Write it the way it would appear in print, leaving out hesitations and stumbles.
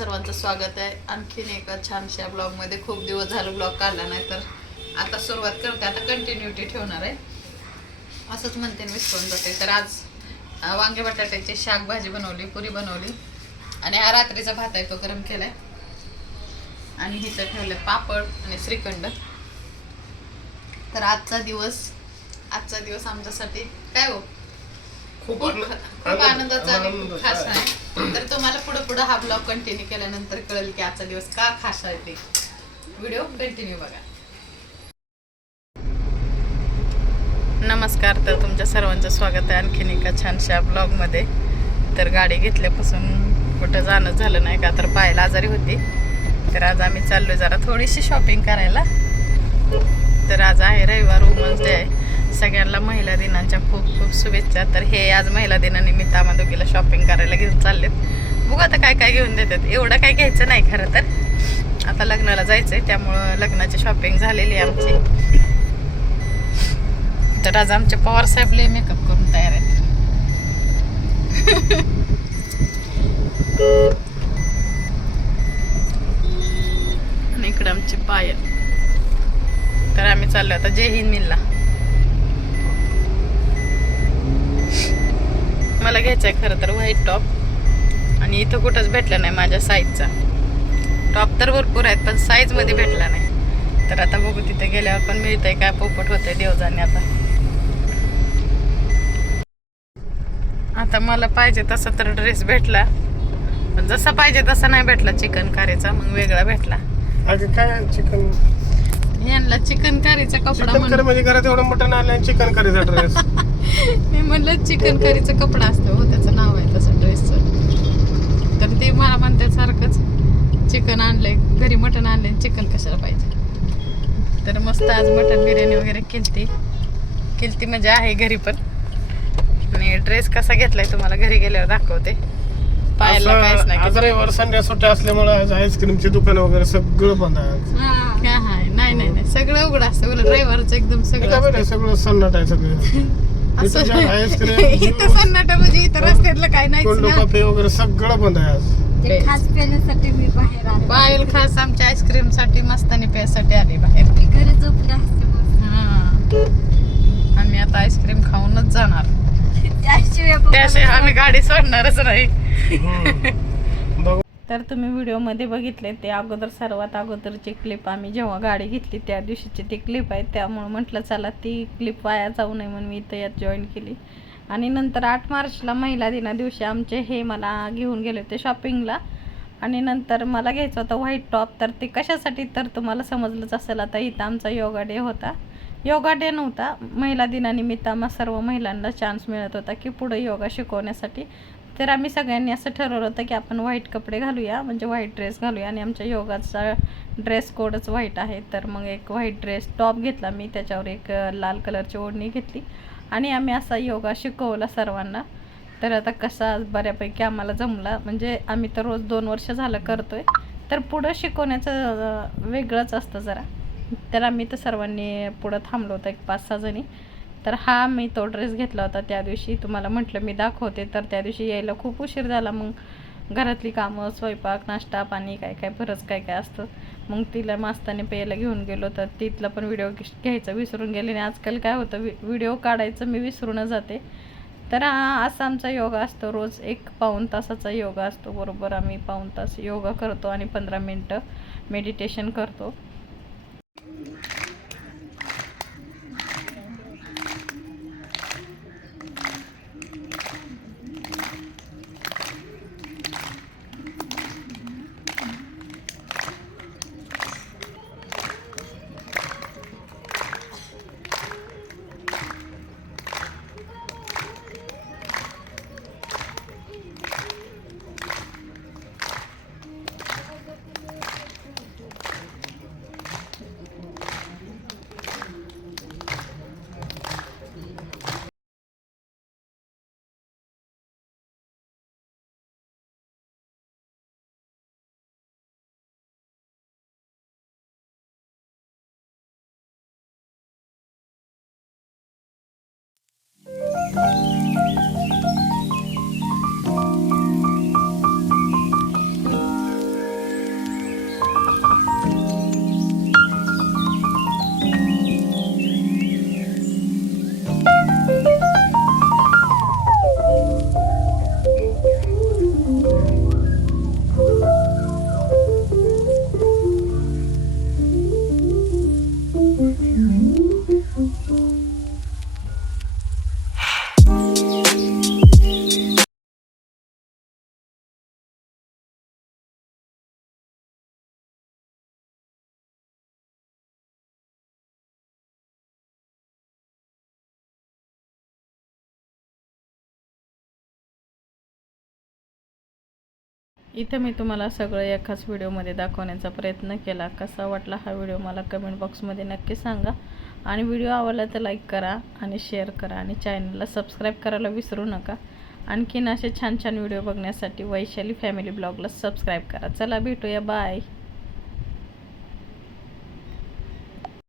सर्वांचं स्वागत आहे आणखीन एका छानशा ब्लॉगमध्ये. खूप दिवस झालं ब्लॉग काढला नाही, तर आता सुरुवात करते. आता कंटिन्युटी ठेवणार आहे, असंच म्हणते विसरून जाते. तर आज वांगे बटाट्याची शाक भाजी बनवली, पुरी बनवली आणि हा रात्रीचा भात आहे तो गरम केलाय. आणि हिचं ठेवलं पापड आणि श्रीखंड. तर आजचा दिवस आमच्यासाठी काय हो, खूप आनंदाचा आणि खूप खास आहे. तर तुम्हाला पुढे हा ब्लॉग कंटिन्यू केल्यानंतर कळेल की आजचा दिवस का खास आहे ते. व्हिडिओ कंटिन्यू बघा. नमस्कार, तर तुमच्या सर्वांचं स्वागत आहे आणखीन एका छानशा ब्लॉगमध्ये. तर गाडी घेतल्यापासून कुठं जाणं झालं नाही का, तर पायाला आजारी होती. तर आज आम्ही चाललोय जरा थोडीशी शॉपिंग करायला. तर आज आहे रविवार, वुमन्स डे आहे. सगळ्यांना महिला दिनाच्या खूप खूप शुभेच्छा. तर हे आज महिला दिनानिमित्त आम्हा दोघीला शॉपिंग करायला घेऊन चाललेत. बघू आता काय काय घेऊन देतात. एवढं काय घ्यायचं नाही खरं तर, आता लग्नाला जायचं आहे त्यामुळं लग्नाची शॉपिंग झालेली आहे आमची. तर आज आमचे पवार साहेब लय मेकअप करून तयार आहेत. आणि इकडं आमचे पायल. तर आम्ही चाललो आता जय हिंद मिलला. मला घ्यायचा आहे खरं तर व्हाईट टॉप, आणि इथं कुठंच भेटला नाही माझ्या साईजचा. टॉप तर भरपूर आहेत पण साईजमध्ये भेटला नाही. तर आता बघू तिथे गेल्यावर पण मिळतंय काय, पोपट होतंय देवजाने. आता मला पाहिजे तसा तर ड्रेस भेटला, पण जसा पाहिजे तसा नाही भेटला. चिकन कारीचा मग वेगळा भेटला. काय चिकन, यांना चिकन कारीचा कपडा म्हणजे घरात एवढं मटण आलं आणि चिकन करीचा ड्रेस. मी म्हणलं चिकन करीचा कपडा असतो हो, त्याचं नाव आहे तसं ड्रेसचं. तर ते मला म्हणतात सारखंच चिकन आणलंय घरी, मटण आणलंय, चिकन कशाला पाहिजे. तर मस्त आज मटण बिर्याणी वगैरे केलती म्हणजे आहे घरी पण. आणि ड्रेस कसा घेतलाय तुम्हाला घरी गेल्यावर दाखवते. पायाला काहीच नाही. आज रविवार संडे सुट्ट्या असल्यामुळे आईस्क्रीमची दुकान वगैरे सगळं बंद आहे. नाही सगळं उघडं असतं. उलट रविवारचं एकदम सगळं सन्नाट आहे. सगळं इथं सन्नाटा म्हणजे इथं रस्त्यातलं काय नाही. कॉफी वगैरे सगळं बंद आहे आज. खास पेण्यासाठी मी बाहेर आले. पायल खास आमच्या आईस्क्रीम साठी मस्तानी प्यायसाठी आले बाहेर. घरी झोपले असते आम्ही आता आईस्क्रीम खाऊनच जाणार. त्याशिवाय त्याशिवाय आम्ही गाडी सोडणारच नाही. तर तुम्ही व्हिडिओमध्ये बघितले ते सर्वात अगोदरची क्लिप. आम्ही जेव्हा गाडी घेतली त्या दिवशीची ती क्लिप आहे, त्यामुळे म्हटलं चला ती क्लिप वाया जाऊ नये म्हणून मी इथं यात जॉईन केली. आणि नंतर 8 मार्चला महिला दिना दिवशी आमचे हे मला घेऊन गेले होते शॉपिंगला. आणि नंतर मला घ्यायचं होतं व्हाईट टॉप. तर ते कशासाठी तर तुम्हाला समजलंच असेल. आता इथं आमचा योगा डे होता. योगा डे नव्हता, महिला दिनानिमित्त आम्हा सर्व महिलांना चान्स मिळत होता की पुढे योगा शिकवण्यासाठी. तर आम्ही सगळ्यांनी असं ठरवलं होतं की आपण व्हाईट कपडे घालूया, म्हणजे व्हाईट ड्रेस घालूया. आणि आमच्या योगाचा ड्रेस कोडच व्हाईट आहे. तर मग एक व्हाईट ड्रेस टॉप घेतला मी, त्याच्यावर एक लाल कलरची ओढणी घेतली आणि आम्ही असा योगा शिकवला सर्वांना. तर आता कसा बऱ्यापैकी आम्हाला जमला, म्हणजे आम्ही तर रोज 2 वर्ष झालं करतोय. तर पुढं शिकवण्याचं वेगळंच असतं जरा. तर आम्ही तर सर्वांनी पुढं थांबलो होतो, एक 5-6 जणी. तर हा मी तो ड्रेस घेतला होता त्या दिवशी. तुम्हाला म्हटलं मी दाखवते. तर त्या दिवशी यायला खूप उशीर झाला. मग घरातली कामं, स्वयंपाक, नाश्ता पाणी काय बरंच काय असतं. मग तिला मस्ताने प्यायला घेऊन गेलो. तर तिथला पण व्हिडिओ घ्यायचा विसरून गेले. आणि आजकाल काय होतं, व्हिडिओ काढायचं मी विसरूनच जाते. तर असा आमचा योगा असतो. रोज 1 पाऊण तासाचा योगा असतो. बरोबर आम्ही पाऊण तास योगा करतो आणि 15 मिनटं मेडिटेशन करतो. इथं मी तुम्हाला सगळं एकाच व्हिडिओमध्ये दाखवण्याचा प्रयत्न केला. कसा वाटला हा व्हिडिओ मला कमेंट बॉक्समध्ये नक्की सांगा. आणि व्हिडिओ आवडला तर लाईक करा आणि शेअर करा आणि चॅनलला सबस्क्राईब करायला विसरू नका. आणखीन असे छान छान व्हिडिओ बघण्यासाठी वैशाली फॅमिली ब्लॉगला सबस्क्राईब करा. चला भेटूया, बाय.